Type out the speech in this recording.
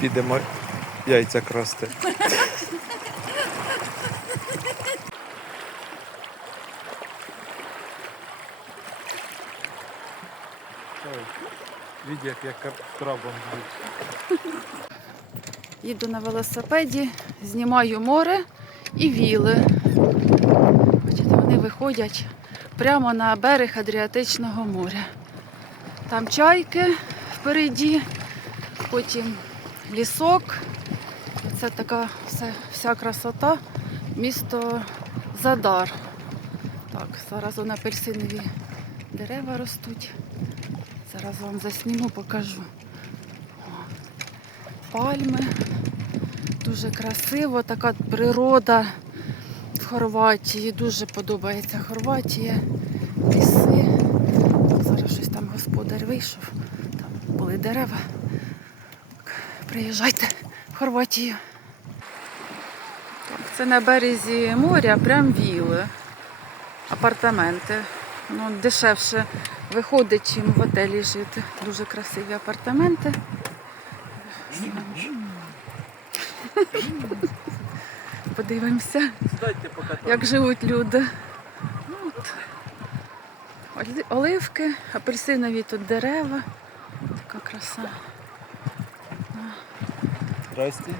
підемо яйця красти. Відь, як крабом Їду на велосипеді, знімаю море і віли. Бачите, вони виходять прямо на берег Адріатичного моря. Там чайки впереді, потім лісок. Це така вся, вся красота. Місто Задар. Так, зараз вон апельсинові дерева ростуть. Зараз вам засніму, покажу. О, Пальми. Дуже красиво, така природа в Хорватії. Дуже подобається Хорватія. Ліси. Зараз щось там господар вийшов. Там були дерева. Приїжджайте в Хорватію. Так, це на березі моря, прям віли, апартаменти. Ну, дешевше виходить, чим в готелі жити. Дуже красиві апартаменти. Подивимося, як живуть люди. Ну, От. Оливки, апельсинові тут дерева. Така краса. Здрасте.